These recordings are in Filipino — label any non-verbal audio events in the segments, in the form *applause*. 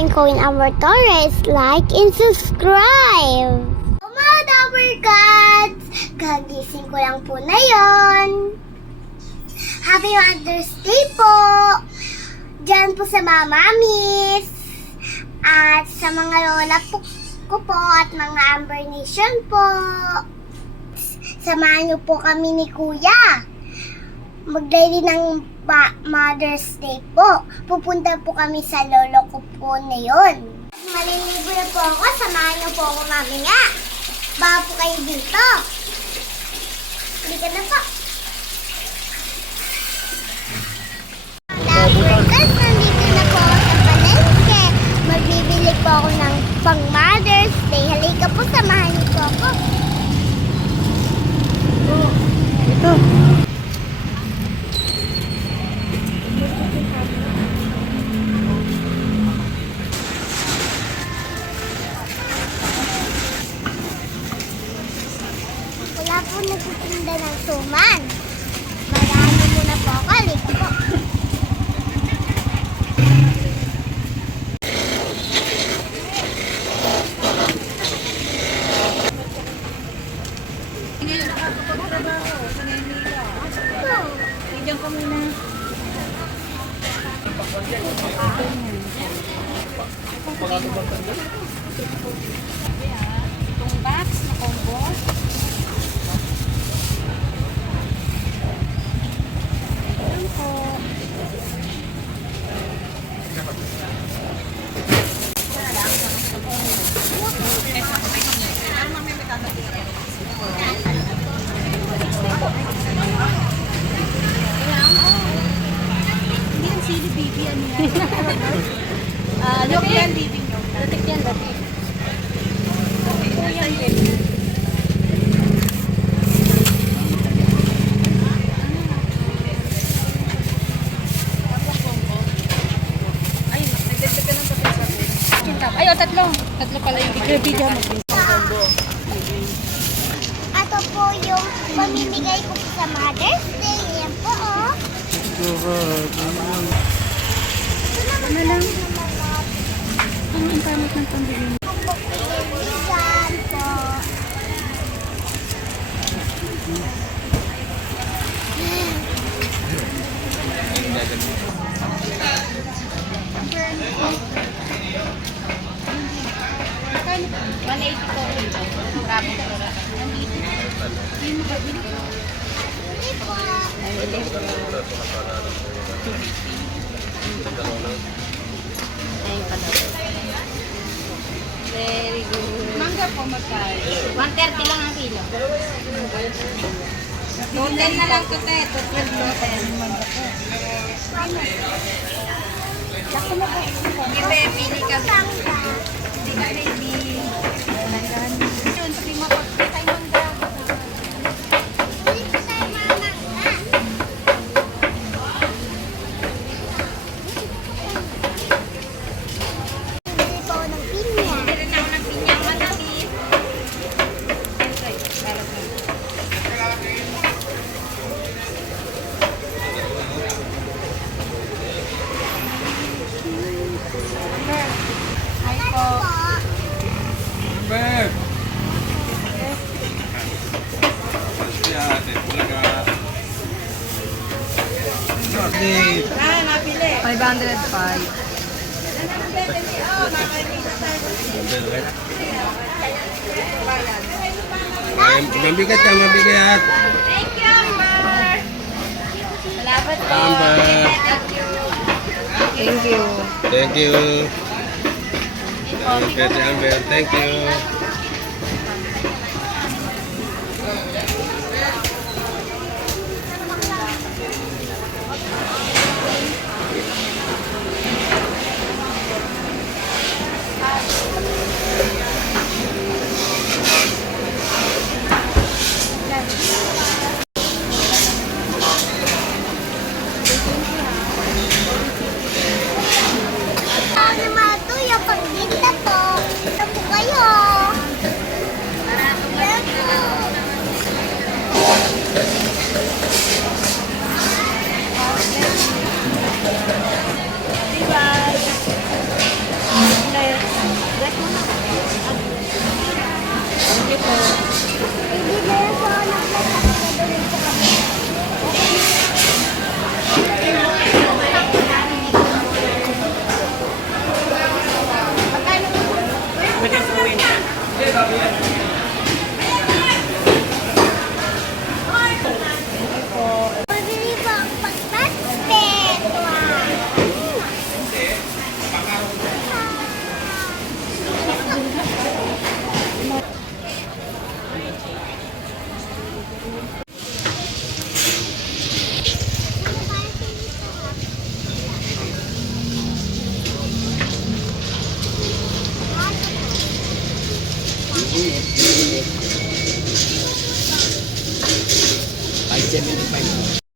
I'm Coin Amor Torres. Like and subscribe! Mga Tower Gods! Kagising ko lang po na yon. Happy Mother's Day po! Diyan po sa mga mamis at sa mga lola po ko po at mga Amber Nation po. Samahan niyo po kami ni Kuya. Mag-ready ng ba- Mother's Day po. Pupunta po kami sa lolo ko po na yun. Maliligo na po ako. Samahan niyo po ako mamaya. Baka po kayo dito. Hindi ka na po. Lovers, nandito na po ako sa palengke. Magbibili po ako ng pang Mother's Day. Halika po, samahan niyo po ako. Ito. Wala po nagtitinda ng suman. Marami muna po ako. Halika po. Diyan ka muna. Itong box na combo. Ayan po. Hindi yan sili baby, ano yan? Ah, ano yan, baby nyo? Latik yan, latik. Ito yan, baby. Ay, nagdagdag ka ng tatlo sa akin. Ay, o, tatlo. Tatlo pala yung bigyan mo. Ito po yung pamimigay ko po sa Mother's Day. Yan po, oh. Ano lang? Ang internet ng pambili mo. Ang pagpilihan po. Hindi po. Very good. Mangga po magkano? 130 lang ang kilo. Total na lang to, te. Total total. Ibe, pili ka. Ka baby. Yun, sabi mo, pag tayo mangga. Hindi po tayo mamangga. Hindi po ako ng pinya. Meron ako ng pinyang matamis. Ito, para sa Hi po. Amber! Si ate, talaga. Sorry. Ah, napili. 505. Ay, mabigat ka, mabigat. Thank you, Amber. Salamat po. Amber. Thank you. Thank you. Amber, Amber, thank you. Ano naman ito? Bike 795.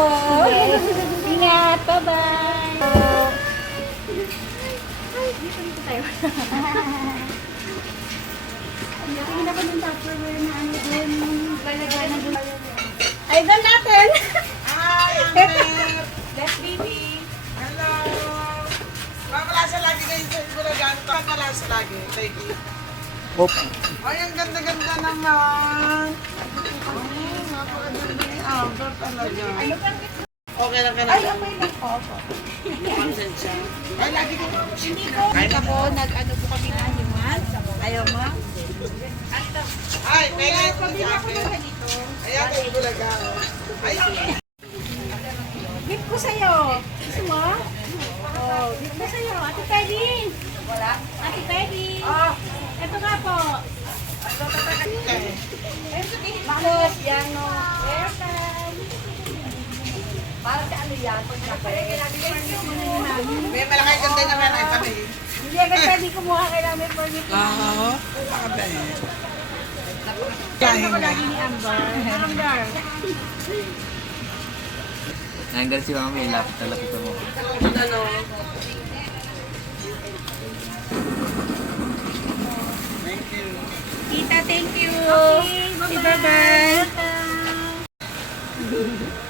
Init. Init. 575. Thank you po. Ingat. Bye-bye. Tingin ako ng tupperware na ano dun. Lalagay na dun. Ay, doon natin. Hi, *laughs* Annette! Best baby. Hello! Mamalasa lagi kayo sa Bulagan. Mamalasa lagi. Thank you. Op. Ay, ang ganda-ganda naman. Ay, napakaganda ni Amber talaga. Okay lang ka na. Ay, okay lang po. Konsensya. Ay, lagi ko. Hindi po. Kahit ako, nag-ano po kami na himas. Ayaw mo? Ay, kailan ko si ako ganito. Ayan, ang Bulagan. Ay, Gift ko sa'yo. Gusto mo? Oh, gift ko sa'yo. Ate Peggy. Wala. Ate Peggy. Oh. Ito nga po. Bakit? Yan no. Airtime. Para sa ano yan? may malaki ganda naman. Ay, tabi. Hindi agad pwede kumuha namin for gift. Oo. Sabi. Kaya ko lagi ni Amber. Amber. Nangal si Mami, lapit na lapit mo. Ano? Thank you. Okay, bye-bye.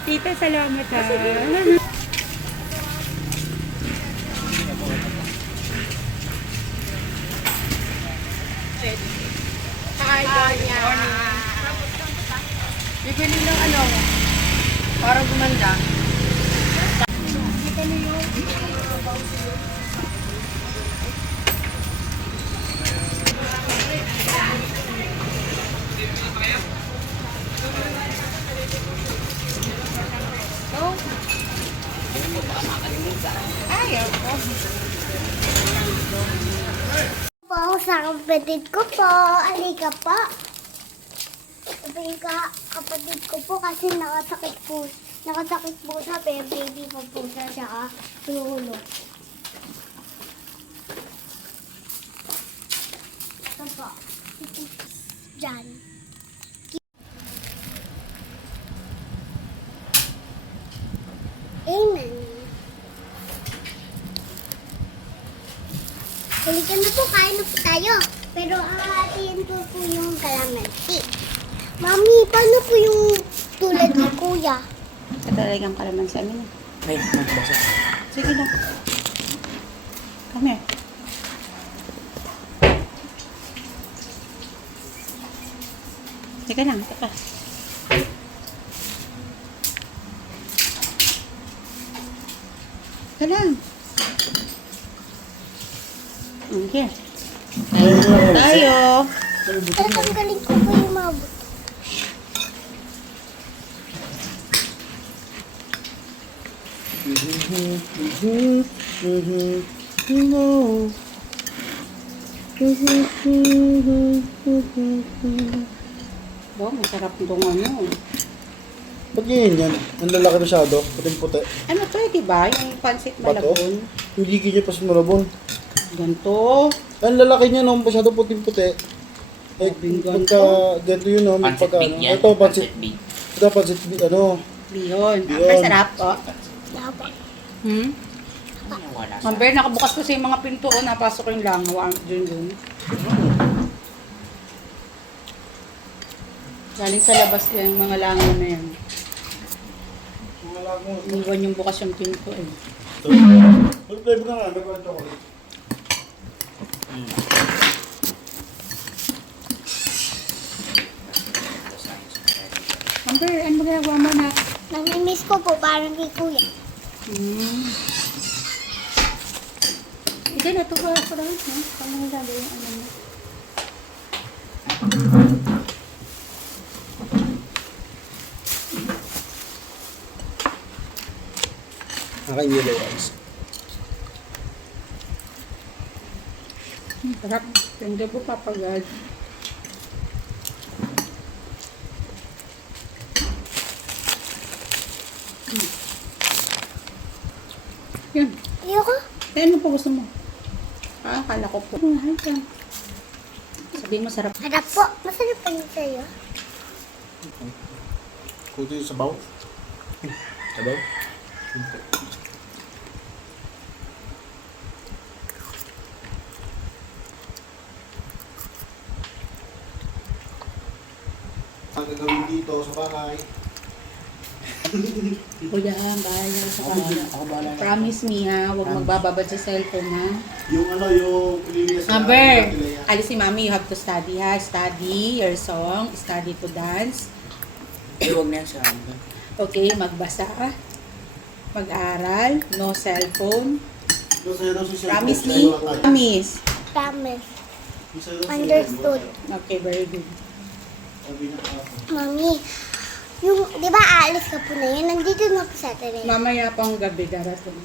Tita, salamat ha. Hi, Donya. Bibili ng ano, para gumanda. Po ako sa kapatid ko po. Alika po. Sabi ka, kapatid ko po kasi nakasakit po. Nakasakit po sa baby pa po siya tsaka lulo. Ito po. *laughs* Diyan. Amen. Halika na po, kain na po tayo. Pero aatiin ko po yung kalamansi. Mami, paano po yung tulad ni Kuya? Talagang kalaman sa amin. Ay, magbasa. Sige lang. Come here. Teka lang, teka. Teka lang. Okay. Tayo. Talagang galing ko po yung mga Wow, masarap itong ano. Ba't ganyan yan? Ang lalaki masyado, puting puti. Ano to eh, di ba? Yung pancit Bato? malabon. Hindi ganyan pa sa marabon. Ganto. Ang lalaki niya no, masyado puting puti. Like, Grabing pagka ganito yun no, may Pancit pagka big ano. yan. Ito, pancit, Pancit big. ito, pancit, big, ano, Biyon. Ang Biyon. masarap, oh. Hmm? Wala sa... Amber, nakabukas kasi yung mga pinto, oh, napasok yung langaw. Dun, dun. Galing sa labas yung mga langaw na yan. Iniwan yung bukas yung pinto eh. Ano flavor na nga? Ano ba chocolate? Mm. Amber, ano ba ginagawa mo na? Namimiss ko po, parang kay kuya. Hmm. Ito, natuwa ako lang. Eh. Kung ano gagawin, ano mo. Akin yellow eyes. Sarap. You po, Papa God. Mm. Yan. Ayoko. Eh, ano pa gusto mo? Ah, akala ko po. Hi ka. Sabihin mo sarap. Harap po. Masarap pa yun sa'yo. Kuto yung sabaw. Sabaw? Ang gagawin dito sa bahay. *laughs* Kuya, bahala sa Ako, kanila. ako bahala na. Promise me ha, huwag magbababad sa cellphone ha. Yung ano, yung pililia sa Amber, alis si mami, you have to study ha. Study your song, study to dance. Eh, huwag na siya. Okay, magbasa. Mag-aral, no cellphone. Promise me? Promise. Promise. Understood. Okay, very good. Ako. Mami, yung, di ba aalis ka po na yun? Nandito na po sa atin eh. Mamaya pang gabi darating.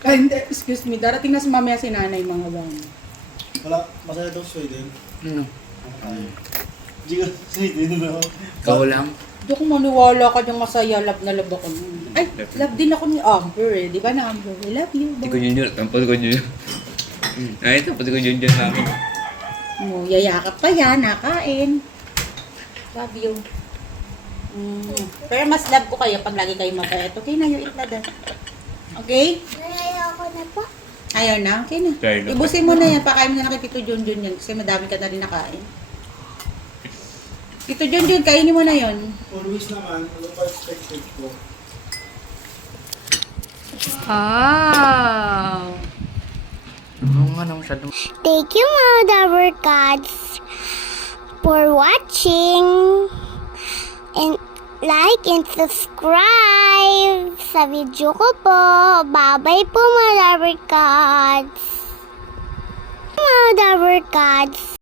Ah, hindi, excuse me, darating na si mamaya si nanay mga bang. Wala, masaya daw Sweden. Ano? Hindi ka *laughs* Sweden no? Ikaw lang? Hindi ko maniwala ka diyang masaya, love na love ako. nun. Ay, love din ako ni Amber eh. Di ba na Amber? I love you. Hindi ko yun yun. Tampos ko yun yun. Ay, tampos ko yun yun namin. Mo, yayakap pa yan, nakain. Love you. Mm. Pero mas love ko kayo pag lagi kayo mabait. Okay na, you eat na dad. Okay? Ako na po. Ayaw na? Okay na. Kaya na. Ibusin mo na yan. Pakain mo na kay Tito Junjun yan. Kasi madami ka na rin nakain. Tito Junjun, kainin mo na yon. Always naman, ano pa expected ko? Wow! Oo nga na masyadong... Thank you, Dabber Cats, for watching. And like and subscribe sa video ko po. Bye-bye po, mga Dabber Cats. Mga Dabber Cats.